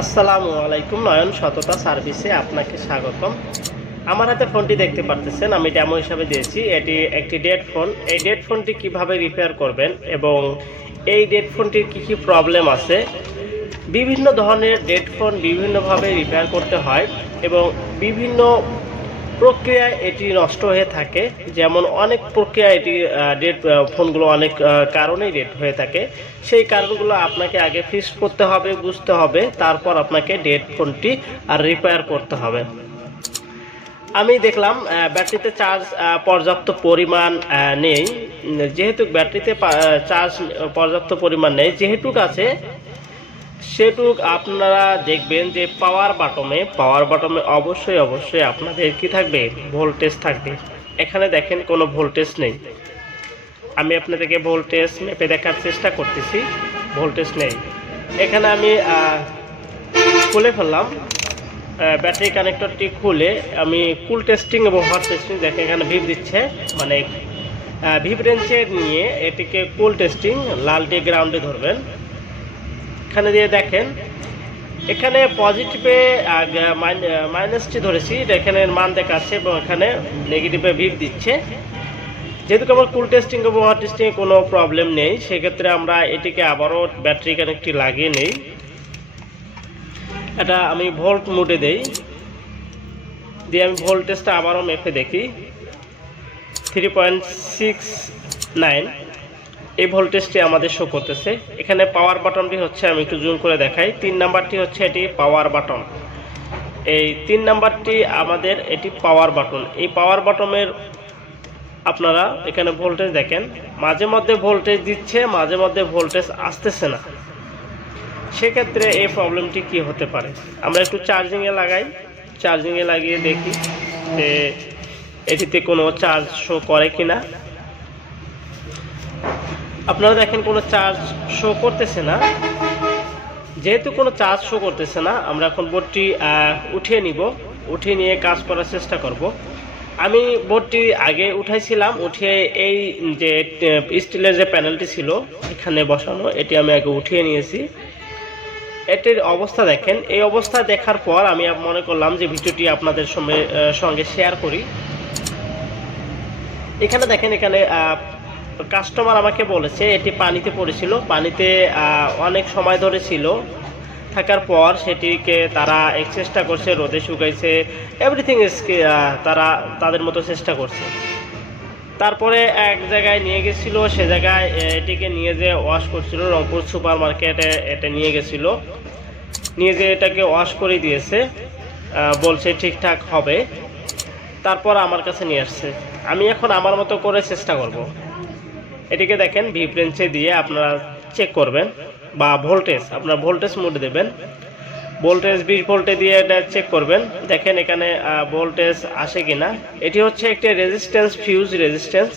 আসসালামু আলাইকুম, নয়ন সততা সার্ভিসে আপনাকে স্বাগতম। আমার হাতে ফোনটি দেখতে পারতেছেন, আমি ডেমো হিসাবে দিয়েছি। এটি একটি ডেড ফোন। এই ডেড ফোনটি কীভাবে রিপেয়ার করবেন এবং এই ডেড ফোনটির কী কী প্রবলেম আছে? বিভিন্ন ধরনের ডেড ফোন বিভিন্নভাবে রিপেয়ার করতে হয় এবং বিভিন্ন প্রক্রিয়ায় এটি নষ্ট হয়ে থাকে। যেমন অনেক প্রক্রিয়া এটি ডেট ফোনগুলো অনেক কারণেই ডেট হয়ে থাকে। সেই কারণগুলো আপনাকে আগে ফিক্স করতে হবে, বুঝতে হবে। তারপর আপনাকে ডেট ফোনটি আর রিপেয়ার করতে হবে। আমি দেখলাম ব্যাটারিতে চার্জ পর্যাপ্ত পরিমাণ নেই। যেহেতু ব্যাটারিতে চার্জ পর্যাপ্ত পরিমাণ নেই, যেহেতু আছে সেটুক আপনারা দেখবেন যে পাওয়ার বাটমে পাওয়ার বাটমে অবশ্যই অবশ্যই আপনাদের কি থাকবে? ভোল্টেজ থাকবে। এখানে দেখেন কোনো ভোল্টেজ নেই। আমি আপনাদেরকে ভোল্টেজ মেপে দেখার চেষ্টা করতেছি। ভোল্টেজ নেই। এখানে আমি খুলে ফেললাম। ব্যাটারি কানেক্টরটি খুলে আমি কুল টেস্টিং এবং হট টেস্টিং দেখে এখানে ভিভ দিচ্ছে। মানে ভিভ রেঞ্চে নিয়ে এটিকে কুল টেস্টিং লালটি গ্রাউন্ডে ধরবেন। এখানে দিয়ে দেখেন, এখানে পজিটিভে মাইনাসটি ধরেছি এখানে মান দেখাচ্ছে এবং এখানে নেগেটিভে ভিভ দিচ্ছে। যেহেতু আমার কুল টেস্টিং এবং হট টেস্টিং কোনো প্রবলেম নেই, সেক্ষেত্রে আমরা এটিকে আবারও ব্যাটারি কানেক্টটি লাগিয়ে নেই। এটা আমি ভোল্ট মোডে দেই। দিয়ে আমি ভোল্টেজটা আবারও মেপে দেখি। থ্রি পয়েন্ট সিক্স নাইন এই ভোল্টেজটি আমাদের শো করতেছে। এখানে পাওয়ার বাটনটি হচ্ছে, আমি একটু জুম করে দেখাই। তিন নাম্বারটি হচ্ছে এটি পাওয়ার বাটন এই তিন নাম্বারটি আমাদের এটি পাওয়ার বাটন এই পাওয়ার বাটনের আপনারা এখানে ভোল্টেজ দেখেন। মাঝে মধ্যে ভোল্টেজ দিচ্ছে, মাঝে মধ্যে ভোল্টেজ আসতেছে না। সেক্ষেত্রে এই প্রবলেমটি কি হতে পারে? আমরা একটু চার্জিংয়ে লাগাই। চার্জিংয়ে লাগিয়ে দেখি যে এটিতে কোনো চার্জ শো করে কিনা। আপনারা দেখেন কোনো চার্জ শো করতেছে না। যেহেতু কোনো চার্জ শো করতেছে না, আমরা এখন বোর্ডটি উঠিয়ে নিব। উঠিয়ে নিয়ে কাজ করার চেষ্টা করব। আমি বোর্ডটি আগে উঠাইছিলাম, উঠিয়ে এই যে স্টিলের যে প্যানেলটি ছিল, এখানে বসানো, এটি আমি আগে উঠিয়ে নিয়েছি। এটির অবস্থা দেখেন। এই অবস্থা দেখার পর আমি মনে করলাম যে ভিডিওটি আপনাদের সঙ্গে সঙ্গে শেয়ার করি। এখানে দেখেন, এখানে কাস্টমার আমাকে বলেছে, এটি পানিতে পড়েছিল। পানিতে অনেক সময় ধরে ছিল। থাকার পর সেটিকে তারা এক চেষ্টা করছে, রোদে শুকাইছে এভরিথিং তারা তাদের মতো চেষ্টা করছে। তারপরে এক জায়গায় নিয়ে গেছিল, সে জায়গায় এটিকে নিয়ে যে ওয়াশ করছিল, রংপুর সুপার মার্কেটে এটা নিয়ে গেছিল। নিয়ে যে এটাকে ওয়াশ করে দিয়েছে বলছে ঠিকঠাক হবে। তারপর আমার কাছে নিয়ে আসছে। আমি এখন আমার মতো করে চেষ্টা করব। এটিকে দেখেন ভিফ্রেন্সে দিয়ে আপনারা চেক করবেন বা ভোল্টেজ আপনার ভোল্টেজ মোড দেবেন। ভোল্টেজ বিশ ভোল্টে দিয়ে এটা চেক করবেন। দেখেন এখানে ভোল্টেজ আসে কিনা। এটি হচ্ছে একটি রেজিস্ট্যান্স ফিউজ রেজিস্ট্যান্স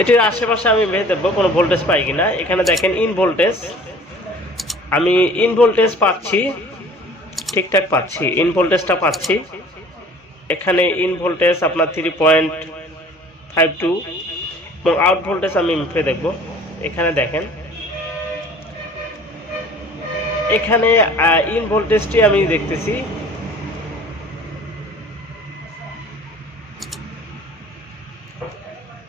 এটির আশেপাশে আমি ভেবে দেখব কোনো ভোল্টেজ পাই কিনা। এখানে দেখেন ইন ভোল্টেজ আমি ইন ভোল্টেজ পাচ্ছি, ঠিকঠাক পাচ্ছি ইন ভোল্টেজটা পাচ্ছি। এখানে ইন ভোল্টেজ আপনার থ্রি পয়েন্ট ফাইভ টু এবং আউট ভোল্টেজ আমি মেপে দেখব। এখানে দেখেন। এখানে ইন ভোল্টেজটি আমি দেখতেছি।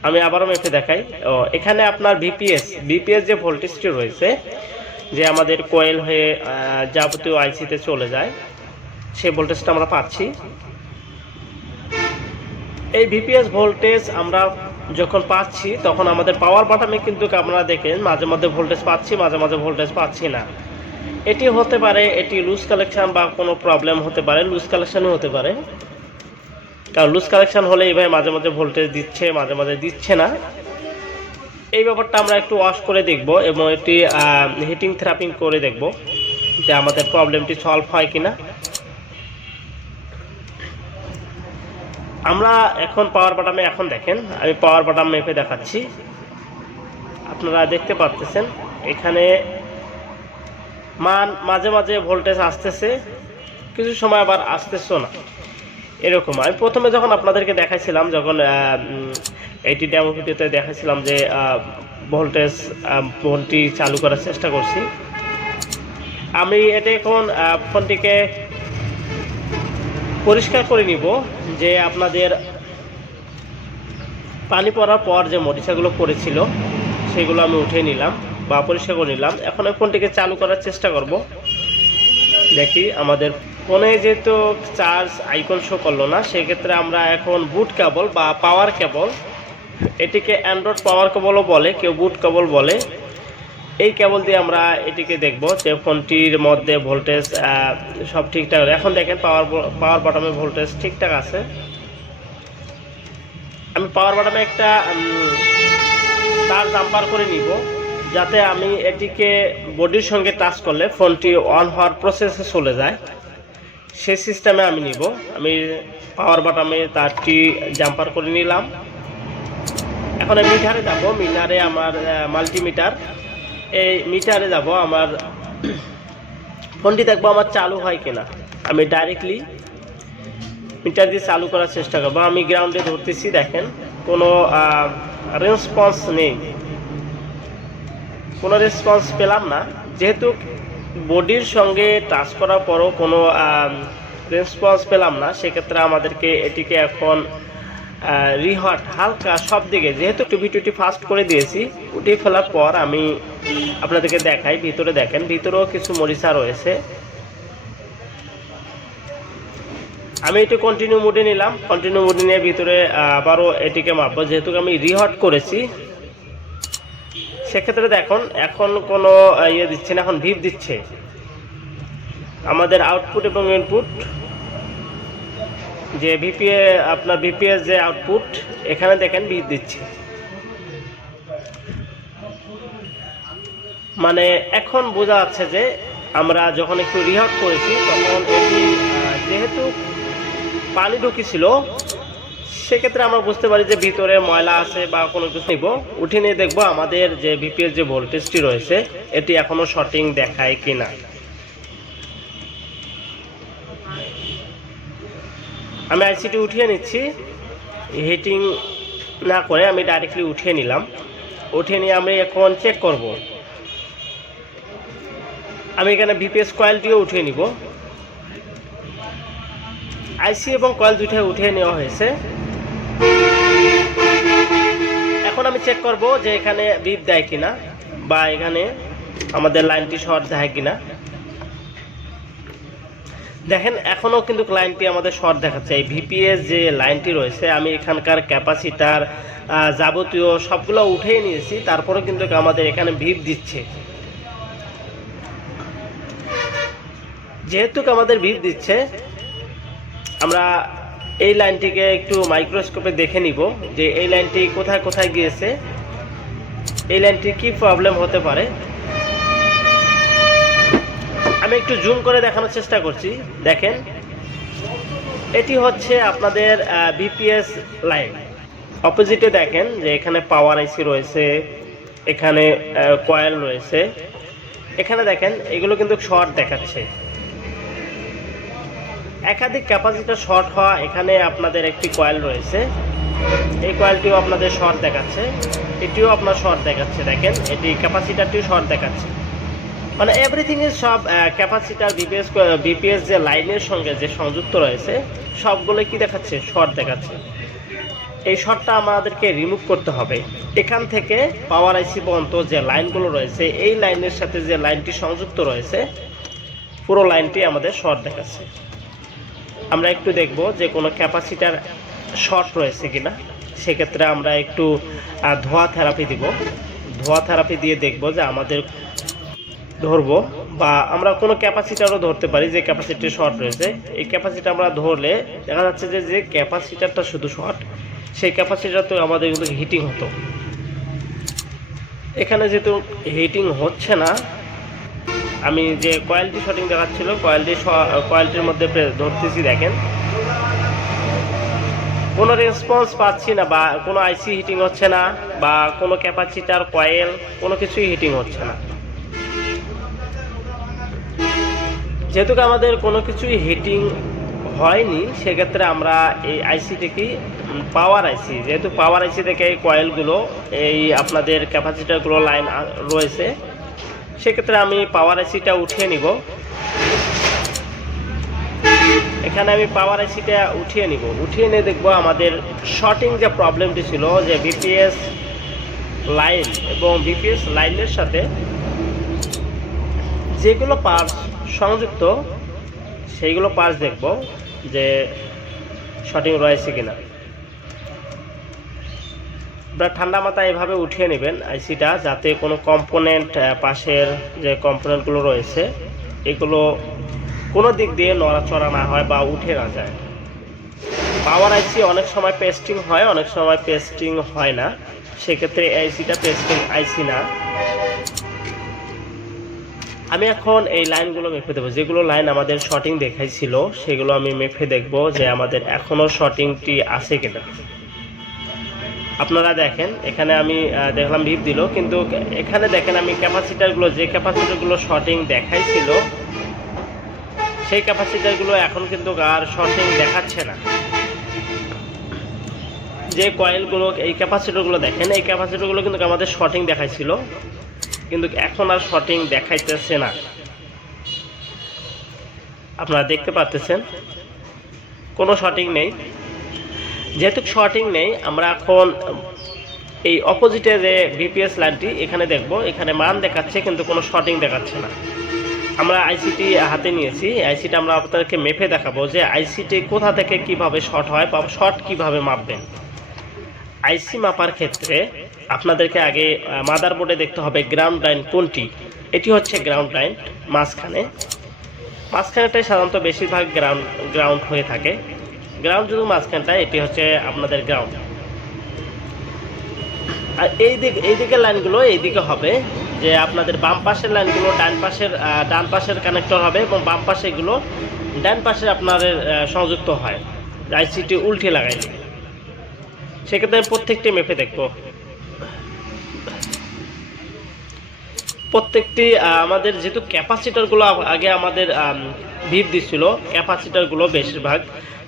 আমি আবারও মেপে দেখাই। ও, এখানে আপনার ভিপিএস ভিপিএস যে ভোল্টেজটি রয়েছে, যে আমাদের কোয়েল হয়ে যাবতীয় আইসিতে চলে যায় সেই ভোল্টেজটা আমরা পাচ্ছি। এই ভিপিএস ভোল্টেজ আমরা যখন পাচ্ছি, তখন আমাদের পাওয়ার বাটামে কিন্তু আপনারা দেখেন, মাঝে মাঝে ভোল্টেজ পাচ্ছি, মাঝে মাঝে ভোল্টেজ পাচ্ছি না। এটি হতে পারে, এটি লুজ কালেকশান বা কোনো প্রবলেম হতে পারে লুজ কালেকশনও হতে পারে। কারণ লুজ কালেকশন হলে এইভাবে মাঝে মাঝে ভোল্টেজ দিচ্ছে, মাঝে মাঝে দিচ্ছে না। এই ব্যাপারটা আমরা একটু ওয়াশ করে দেখব এবং একটি হিটিং থেরাপিং করে দেখব যে আমাদের প্রবলেমটি সলভ হয় কিনা। আমরা এখন পাওয়ার বাটামে এখন দেখেন, আমি পাওয়ার বাটাম মেপে দেখাচ্ছি। আপনারা দেখতে পাচ্ছেন এখানে মান মাঝে মাঝে ভোল্টেজ আসতেছে, কিছু সময় আবার আসতেছেও না। এরকম, আমি প্রথমে যখন আপনাদেরকে দেখাইছিলাম, যখন এইটি ডেমো ভিডিওতে দেখাইছিলাম যে ভোল্টেজ ফোনটি চালু করার চেষ্টা করছি, আমি এটা এখন ফোনটিকে পরিষ্কার করে নিব যে আপনাদের পানি পড়ার পর যে মরিচাগুলো পড়েছিল, সেগুলো আমি উঠে নিলাম বা পরিষ্কার করে নিলাম। এখন ওই ফোনটিকে চালু করার চেষ্টা করব। দেখি আমাদের ফোনে যেহেতু চার্জ আইকন শো করল না, সেক্ষেত্রে আমরা এখন বুট কেবল বা পাওয়ার কেবল, এটিকে অ্যান্ড্রয়েড পাওয়ার কেবলও বলে, কেউ বুট কেবল বলে। এই কেবল দিয়ে আমরা এটিকে দেখব যে ফোনটির মধ্যে ভোল্টেজ সব ঠিকঠাক এখন দেখেন পাওয়ার পাওয়ার বাটমে ভোল্টেজ ঠিকঠাক আছে। আমি পাওয়ার বাটমে একটা তার জাম্পার করে নিব, যাতে আমি এটিকে বডির সঙ্গে টাচ করলে ফোনটি অন হওয়ার প্রসেসে চলে যায়। সেই সিস্টেমে আমি নিব। আমি পাওয়ার বাটামে তারটি জাম্পার করে নিলাম। এখন আমি মিটারে যাব। মিটারে আমার মাল্টিমিটার এই মিটারে যাব, আমার ফোনটি দেখব আমার চালু হয় কিনা। আমি ডাইরেক্টলি মিটার দিয়ে চালু করার চেষ্টা করব। আমি গ্রাউন্ডে ধরতেছি, দেখেন, কোনো রেসপন্স নেই। কোনো রেসপন্স পেলাম না। যেহেতু বডির সঙ্গে টাচ করার পরও কোনো রেসপন্স পেলাম না, সেক্ষেত্রে আমাদেরকে এটিকে এখন রিহট, হালকা সব দিকে, যেহেতু একটু ভিডিওটি ফাস্ট করে দিয়েছি, উঠিয়ে ফেলার পর আমি আপনাদেরকে দেখাই, ভিতরে দেখেন, ভিতরেও কিছু মরিচা রয়েছে। আমি এটি কন্টিনিউ মোডে নিলাম কন্টিনিউ মোডে নিয়ে ভিতরে আবারও এটিকে মাপবো। যেহেতু আমি রিহট করেছি, সেক্ষেত্রে দেখুন, এখন কোনো ইয়ে দিচ্ছে না, এখন ভিপ দিচ্ছে। আমাদের আউটপুট এবং ইনপুট যে ভিপিএ আপনার ভিপিএস যে আউটপুট এখানে দেখেন ভিপ দিচ্ছে। মানে এখন বোঝা যাচ্ছে যে আমরা যখন একটু রিহট করেছি, তখন এটি যেহেতু পানি ঢুকেছিল, সেক্ষেত্রে আমরা বুঝতে পারি যে ভিতরে ময়লা আছে বা কোনো কিছু নিব উঠে নিয়ে দেখব আমাদের যে ভিপিএস যে ভোল্টেজটি রয়েছে, এটি এখনও শর্টিং দেখায় কিনা। আমি আইসিটি উঠিয়ে নিচ্ছি। হিটিং না করে আমি ডাইরেক্টলি উঠিয়ে নিলাম। উঠিয়ে নিয়ে আমি এখন চেক করব। আমি এখানে ভিপিএস কয়েলটিও উঠিয়ে নিব। আইসি এবং কয়েল দুইটাই উঠিয়ে নেওয়া হয়েছে। এখন আমি চেক করব যে এখানে বিপ দেয় কিনা বা এখানে আমাদের লাইনটি শর্ট দেয় কিনা। দেখেন, এখনও কিন্তু লাইনটি আমাদের শর্ট দেখাচ্ছে। এই ভিপিএস যে লাইনটি রয়েছে, আমি এখানকার ক্যাপাসিটার যাবতীয় সবগুলো উঠিয়ে নিয়েছি, তারপরেও কিন্তু আমাদের এখানে ভিপ দিচ্ছে। যেহেতু আমাদের ভিপ দিচ্ছে, আমরা এই লাইনটিকে একটু মাইক্রোস্কোপে দেখে নিব যে এই লাইনটি কোথায় কোথায় গিয়েছে। এই লাইনটি কি প্রবলেম হতে পারে? আমি একটু জুম করে দেখানোর চেষ্টা করছি। দেখেন, এটি হচ্ছে আপনাদের বিপিএস লাইন অপোজিটে দেখেন যে এখানে পাওয়ার আইসি রয়েছে, এখানে কয়েল রয়েছে। এখানে দেখেন, এগুলো কিন্তু শর্ট দেখাচ্ছে। একাধিক ক্যাপাসিটার শর্ট হওয়া এখানে আপনাদের একটি কয়েল রয়েছে। এই কয়েলটিও আপনাদের শর্ট দেখাচ্ছে। এটিও আপনার শর্ট দেখাচ্ছে, দেখেন, এটি ক্যাপাসিটারটিও শর্ট দেখাচ্ছে। মানে এভরিথিং ইজ সব ক্যাপাসিটার বিপিএস বিপিএস যে লাইনের সঙ্গে যে সংযুক্ত রয়েছে, সবগুলো কি দেখাচ্ছে? শর্ট দেখাচ্ছে। এই শর্টটা আমাদেরকে রিমুভ করতে হবে। এখান থেকে পাওয়ার আইসি পর্যন্ত যে লাইনগুলো রয়েছে, এই লাইনের সাথে যে লাইনটি সংযুক্ত রয়েছে, পুরো লাইনটি আমাদের শর্ট দেখাচ্ছে। আমরা একটু দেখব যে কোনো ক্যাপাসিটার শর্ট রয়েছে কিনা। সেক্ষেত্রে আমরা একটু ধোঁয়া থেরাপি দিব। ধোঁয়া থেরাপি দিয়ে দেখব যে আমাদের ধরবো বা আমরা কোনো ক্যাপাসিটারও ধরতে পারি যে ক্যাপাসিটি শর্ট রয়েছে। এই ক্যাপাসিটি আমরা ধরলে দেখা যাচ্ছে যে যে ক্যাপাসিটারটা শুধু শর্ট, সেই ক্যাপাসিটার তো আমাদের কিন্তু হিটিং হতো। এখানে যেহেতু হিটিং হচ্ছে না, আমি যে কয়েলটি শটিং দেখাচ্ছিল, কয়েলটি কয়েলটির মধ্যে ধরতেছি দেখেন। কোনো রেসপন্স পাচ্ছি না বা কোনো আইসি হিটিং হচ্ছে না বা কোনো ক্যাপাসিটার, কয়েল কোনো কিছুই হিটিং হচ্ছে না। যেহেতু আমাদের কোনো কিছুই হিটিং হয়নি, সেক্ষেত্রে আমরা এই আইসি আইসিটিকে পাওয়ার আইসি যেহেতু পাওয়ার আইসি থেকে এই কয়েলগুলো এই আপনাদের ক্যাপাসিটারগুলো লাইন রয়েছে, সেক্ষেত্রে আমি পাওয়ার আইসিটা উঠিয়ে নিব। এখানে আমি পাওয়ার আইসিটা উঠিয়ে নিব। উঠিয়ে নিয়ে দেখব আমাদের শর্টিং যে প্রবলেমটি ছিল, যে বিপিএস লাইন এবং বিপিএস লাইনের সাথে যেগুলো পার্স সংযুক্ত, সেইগুলো পার্স দেখব যে শর্টিং রয়েছে কিনা। আপনারা ঠান্ডা মাথায় এভাবে উঠিয়ে নেবেন আইসিটা যাতে কোনো কম্পোনেন্ট পাশের যে কম্পোনেন্টগুলো রয়েছে, এগুলো কোনো দিক দিয়ে নড়াচড়া না হয় বা উঠে না যায়। পাওয়ার আইসি অনেক সময় পেস্টিং হয়, অনেক সময় পেস্টিং হয় না। সেক্ষেত্রে আইসিটা পেস্টিং আইসি না। আমি এখন এই লাইনগুলো মেপে দেবো। যেগুলো লাইন আমাদের শর্টিং দেখাইছিল, সেগুলো আমি মেপে দেখব যে আমাদের এখনও শর্টিংটি আছে কিনা। আপনারা দেখেন, এখানে আমি দেখলাম ভিপ দিল, কিন্তু এখানে দেখেন আমি ক্যাপাসিটারগুলো যে ক্যাপাসিটারগুলো শর্টিং দেখাইছিল, সেই ক্যাপাসিটারগুলো এখন কিন্তু আর শর্টিং দেখাচ্ছে না। যে কয়েলগুলো এই ক্যাপাসিটারগুলো দেখেন, এই ক্যাপাসিটারগুলো কিন্তু আমাদের শর্টিং দেখাইছিল। কিন্তু এখন আর শর্টিং দেখাইতেছে না। আপনারা দেখতে পাচ্ছেন কোনো শটিং নেই। যেহেতু শর্টিং নেই, আমরা এখন এই অপোজিটে যে বিপিএস লাইনটি এখানে দেখব, এখানে মান দেখাচ্ছে, কিন্তু কোনো শর্টিং দেখাচ্ছে না। আমরা আইসিটি হাতে নিয়েছি আইসিটি আমরা আপনাদেরকে মেপে দেখাবো যে আইসিটি কোথা থেকে কীভাবে শর্ট হয় বা শর্ট কীভাবে মাপবেন। আইসি মাপার ক্ষেত্রে আপনাদেরকে আগে মাদার বোর্ডে দেখতে হবে গ্রাউন্ড লাইন কোনটি। এটি হচ্ছে গ্রাউন্ড লাইন মাঝখানে। মাঝখানেটাই সাধারণত বেশিরভাগ গ্রাউন্ড গ্রাউন্ড হয়ে থাকে। গ্রাউন্ড যদি মাঝখানটা, এটি হচ্ছে আপনাদের গ্রাউন্ড আর এই দিক, এই দিকের লাইনগুলো এই দিকে হবে, যে আপনাদের বাম পাশের লাইনগুলো ডান পাশের ডান পাশের কানেক্টর হবে এবং বাম পাশে এগুলো ডান পাশে আপনাদের সংযুক্ত হয়। আইসিটি উল্টে লাগাই সেক্ষেত্রে প্রত্যেকটি মেপে দেখব। প্রত্যেকটি আমাদের যেহেতু ক্যাপাসিটারগুলো আগে আমাদের ভিপ দিচ্ছিল ক্যাপাসিটারগুলো বেশিরভাগ,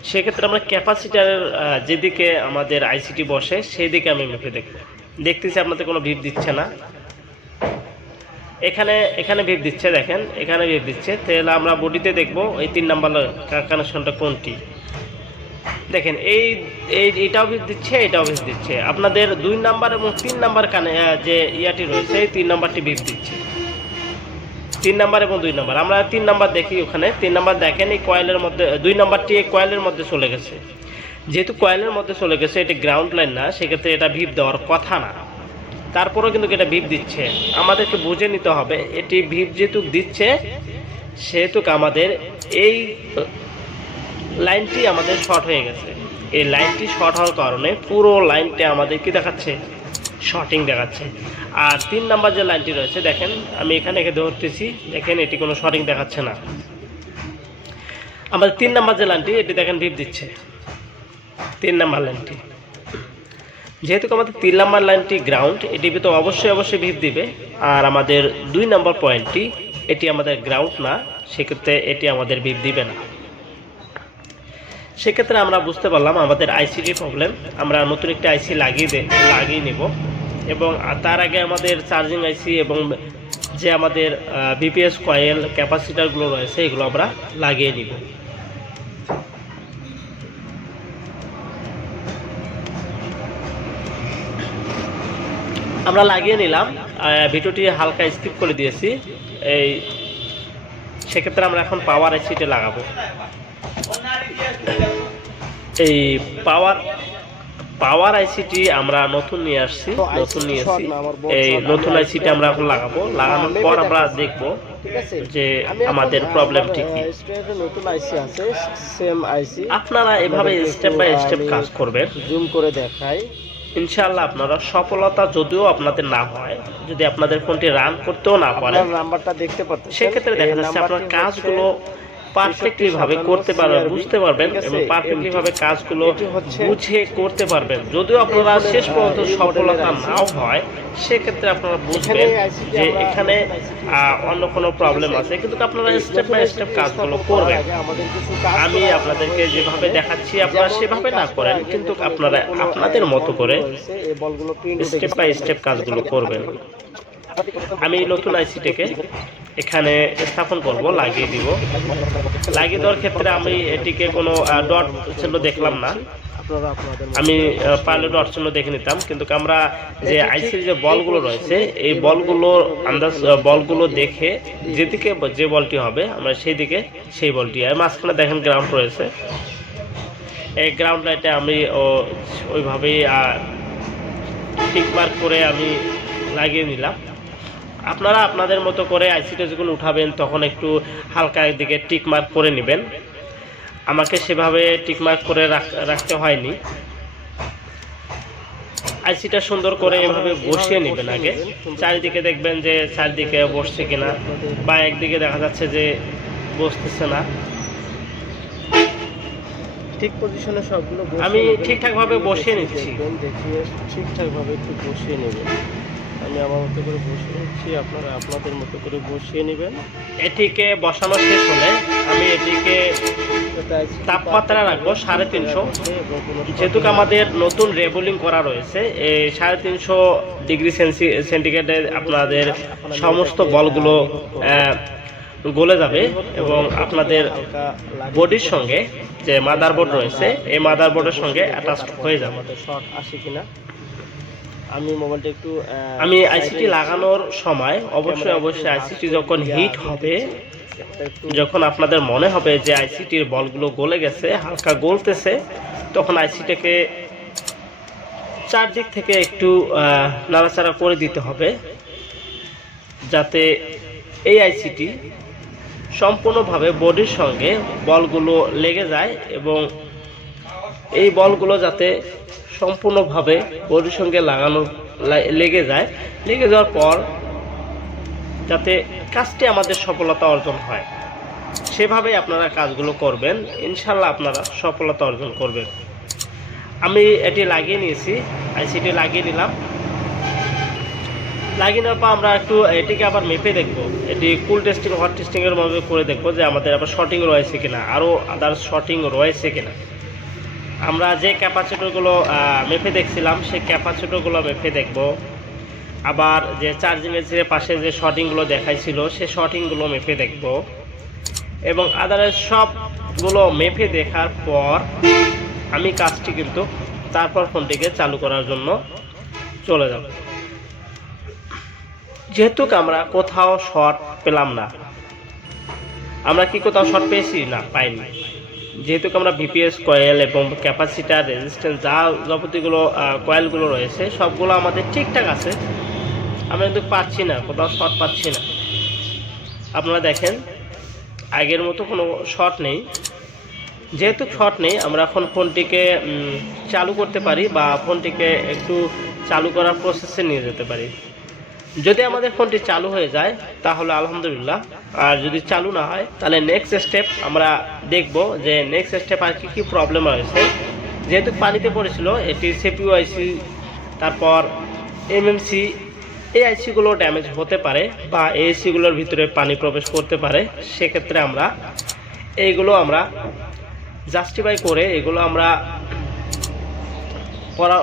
সেক্ষেত্রে আমরা ক্যাপাসিটারের যেদিকে আমাদের আইসিটি বসে সেই দিকে আমি মেপে দেখব। দেখতেছি আপনাদের কোনো ভিপ দিচ্ছে না। এখানে এখানে ভিপ দিচ্ছে, দেখেন, এখানে ভিপ দিচ্ছে। তাহলে আমরা বডিতে দেখব, এই তিন নাম্বার কানেকশনটা কোনটি? দেখেন, এই এই এটাও ভিপ দিচ্ছে এটাও ভিপ দিচ্ছে। আপনাদের দুই নাম্বার এবং তিন নাম্বার কানে যে ইয়াটি রয়েছে, এই তিন নাম্বারটি ভিপ দিচ্ছে। তিন নাম্বার এবং দুই নাম্বার আমরা তিন নাম্বার দেখি ওখানে। তিন নাম্বার দেখেন, এই কয়েলের মধ্যে দুই নাম্বারটি এই কয়েলের মধ্যে চলে গেছে। যেহেতু কয়েলের মধ্যে চলে গেছে, এটি গ্রাউন্ড লাইন না, সেক্ষেত্রে এটা ভিপ দেওয়ার কথা না। তারপরেও কিন্তু এটা ভিপ দিচ্ছে। আমাদেরকে বুঝে নিতে হবে, এটি ভিপ যেহেতু দিচ্ছে, সেহেতু আমাদের এই লাইনটি আমাদের শর্ট হয়ে গেছে। এই লাইনটি শর্ট হওয়ার কারণে পুরো লাইনটা আমাদের কি দেখাচ্ছে? শর্টিং দেখাচ্ছে। আর তিন নাম্বার যে লাইনটি রয়েছে, দেখেন, আমি এখানে একে ধরতেছি। দেখেন, এটি কোনো শর্টিং দেখাচ্ছে না। আমাদের তিন নাম্বার যে লাইনটি, এটি দেখেন ভিপ দিচ্ছে। তিন নাম্বার লাইনটি। যেহেতু আমাদের তিন নাম্বার লাইনটি গ্রাউন্ড এটি তো অবশ্যই অবশ্যই ভিপ দিবে। আর আমাদের দুই নাম্বার পয়েন্টটি এটি আমাদের গ্রাউন্ড না, সেক্ষেত্রে এটি আমাদের ভিপ দিবে না। সেক্ষেত্রে আমরা বুঝতে পারলাম আমাদের আইসিডি প্রবলেম, আমরা নতুন একটি আইসি লাগিয়ে দে লাগিয়ে নেব। এবং তার আগে আমাদের চার্জিং আইসি এবং যে আমাদের বিপিএস কয়েল ক্যাপাসিটারগুলো রয়েছে, এগুলো আমরা লাগিয়ে নিব। আমরা লাগিয়ে নিলাম। ভিডিওটি হালকা স্কিপ করে দিয়েছি। এই, সেক্ষেত্রে আমরা এখন পাওয়ার আইসিটি লাগাবো। এই পাওয়ার পাওয়ার আইসিটি আমরা নতুন নিয়ে আসছি নতুন নিয়ে আসছি। এই নতুন আইসিটি আমরা এখন লাগাবো লাগানোর পর আমরা। দেখব যে আমাদের প্রবলেমটি কি। নতুন আইসি আছে সেম আইসি আপনারা এভাবে স্টেপ বাই স্টেপ কাজ করবেন। জুম করে দেখাই। ইনশাআল্লাহ আপনারা সফলতা যদিও আপনাদের না হয় যদি আপনাদের ফোনটি রান করতেও না পারেন নাম্বারটা দেখতে পাচ্ছেন সেক্ষেত্রে দেখা যাচ্ছে আপনার কাজগুলো হচ্ছে পারফেক্টলি ভাবে করতে পারবেন বুঝতে পারবেন? এবং পারফেক্টলি ভাবে কাজগুলো বুঝে করতে পারবেন। যদিও আপনারা শেষ পর্যন্ত সফলতা নাও হয় সেক্ষেত্রে আপনারা বুঝবেন যে এখানে অন্য কোনো প্রবলেম আছে কিন্তু আপনারা স্টেপ বাই স্টেপ কাজগুলো করবেন। আমি আপনাদেরকে যেভাবে দেখাচ্ছি আপনারা সেভাবে না করেন কিন্তু আপনারা আপনাদের মতো করে স্টেপ বাই স্টেপ কাজগুলো করবেন। আমি নতুন আইসিটিকে এখানে স্থাপন করব, লাগিয়ে দিব। লাগিয়ে দেওয়ার ক্ষেত্রে আমি এটিকে কোনো ডট চিহ্ন দেখলাম না। আমি পাইলট ডট চিহ্ন দেখে নিতাম। কিন্তু আমরা যে আইসির যে বলগুলো রয়েছে, এই বলগুলো আন্দাজ বলগুলো দেখে যেদিকে যে বলটি হবে, আমরা সেই দিকে সেই বলটি। আর মাঝখানে দেখেন গ্রাউন্ড রয়েছে। এই গ্রাউন্ড লাইটে আমি ওইভাবেই টিক মার্ক করে আমি লাগিয়ে নিলাম। আপনারা আপনাদের মতো করে আইসিটা যখন উঠাবেন তখন একটু হালকা দিকে টিক মার্ক করে নেবেন। আমাকে সেভাবে টিক মার্ক করে রাখ- রাখতে হয়নি। আইসিটা সুন্দর করে এভাবে বসিয়ে নেবেন আগে। চারিদিকে দেখবেন যে চারিদিকে বসছে কিনা বা একদিকে দেখা যাচ্ছে যে বসতেছে না। ঠিক পজিশনে সবগুলো আমি ঠিকঠাকভাবে বসিয়ে নিচ্ছি। দেখিয়ে ঠিকঠাকভাবে একটু বসিয়ে নেবেন। আমি আমার মতো করে বসিয়ে নিচ্ছি আপনারা আপনাদের মতো করে বসিয়ে নেবেন। এটিকে বসানো শেষ হলে আমি এটিকে তাপমাত্রা রাখব সাড়ে তিনশো। যেহেতু আমাদের নতুন রেবুলিং করা রয়েছে এই সাড়ে তিনশো ডিগ্রি সেন্সি সেন্টিগ্রেডে আপনাদের সমস্ত বলগুলো গলে যাবে এবং আপনাদের বডির সঙ্গে যে মাদারবোর্ড রয়েছে এই মাদারবোর্ডের সঙ্গে অ্যাটাচ হয়ে যাবে। শর্ট আসে কিনা? আমি মোবাইলটা একটু আমি আইসিটি লাগানোর সময় অবশ্যই অবশ্যই আইসিটি যখন হিট হবে যখন আপনাদের মনে হবে যে আইসিটির বলগুলো গলে গেছে হালকা গলতেছে তখন আইসিটাকে চারদিক থেকে একটু নাড়াচাড়া করে দিতে হবে। যাতে এই আইসিটি সম্পূর্ণভাবে বডির সঙ্গে বলগুলো লেগে যায় এবং এই বলগুলো যাতে সম্পূর্ণভাবে বডির সঙ্গে লাগানো লেগে যায়। লেগে যাওয়ার পর যাতে কাজটি আমাদের সফলতা অর্জন হয়। সেভাবেই আপনারা কাজগুলো করবেন। ইনশাল্লাহ আপনারা সফলতা অর্জন করবেন। আমি এটি লাগিয়ে নিয়েছি। আইসিটি লাগিয়ে নিলাম। লাগিয়ে নেওয়ার পর আমরা একটু এটিকে আবার মেপে দেখব। এটি কুল টেস্টিং হট টেস্টিংয়ের মধ্যে করে দেখব যে আমাদের আবার শর্টিং রয়েছে কিনা, আরও আদার্স শর্টিং রয়েছে কিনা। আমরা যে ক্যাপাসিটরগুলো মেপে দেখছিলাম, সেই ক্যাপাসিটরগুলো মেপে দেখব। আবার যে চার্জিং এর পাশে যে শর্টিংগুলো দেখাইছিল, সেই শর্টিংগুলো মেপে দেখব। এবং আদারের সবগুলো মেপে দেখার পর আমি কাজটি কিন্তু তারপর ফোনটিকে চালু করার জন্য চলে যাব। যেহেতু আমরা কোথাও শর্ট পেলাম না, আমরা কি কোথাও শর্ট পেয়েছি? না, পাইনি। যেহেতু আমরা ভিপিএস কয়েল এবং ক্যাপাসিটার রেজিস্ট্যান্স যা যাবতীয়গুলো কয়েলগুলো রয়েছে, সবগুলো আমাদের ঠিকঠাক আছে। আমরা কিন্তু পাচ্ছি না, কোথাও শর্ট পাচ্ছি না। আপনারা দেখেন, আগের মতো কোনো শর্ট নেই। যেহেতু শর্ট নেই, আমরা এখন ফোনটিকে চালু করতে পারি বা ফোনটিকে একটু চালু করার প্রসেসে নিয়ে যেতে পারি। যদি আমাদের ফোনটি চালু হয়ে যায়, তাহলে আলহামদুলিল্লাহ। আর যদি চালু না হয়, তাহলে নেক্সট স্টেপ আমরা দেখব যে নেক্সট স্টেপ আর কী কী প্রবলেম রয়েছে। যেহেতু পানিতে পড়েছিল, এটি সিপিউ আইসি তারপর এমএমসি এই আইসিগুলো ড্যামেজ হতে পারে বা এই আইসিগুলোর ভিতরে পানি প্রবেশ করতে পারে। সেক্ষেত্রে আমরা এইগুলো আমরা জাস্টিফাই করে এগুলো আমরা করা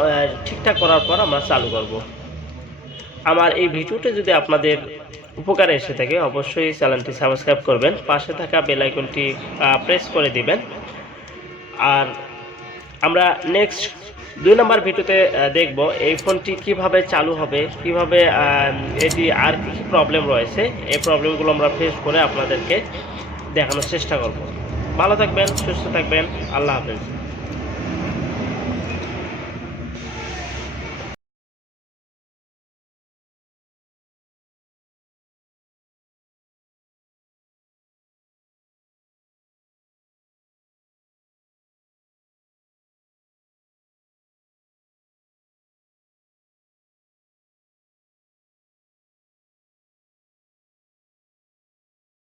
ঠিকঠাক করার পর আমরা চালু করব। আমার এই ভিডিওটি যদি আপনাদের উপকারে এসে থাকে, অবশ্যই চ্যানেলটি সাবস্ক্রাইব করবেন, পাশে থাকা বেল আইকনটি প্রেস করে দিবেন। আর আমরা নেক্সট দুই নম্বর ভিডিওতে দেখব এই ফোনটি কীভাবে চালু হবে, কীভাবে এটি আর কী প্রবলেম রয়েছে। এই প্রবলেমগুলো আমরা ফেস করে আপনাদেরকে দেখানোর চেষ্টা করব। ভালো থাকবেন, সুস্থ থাকবেন, আল্লাহ হাফেজ।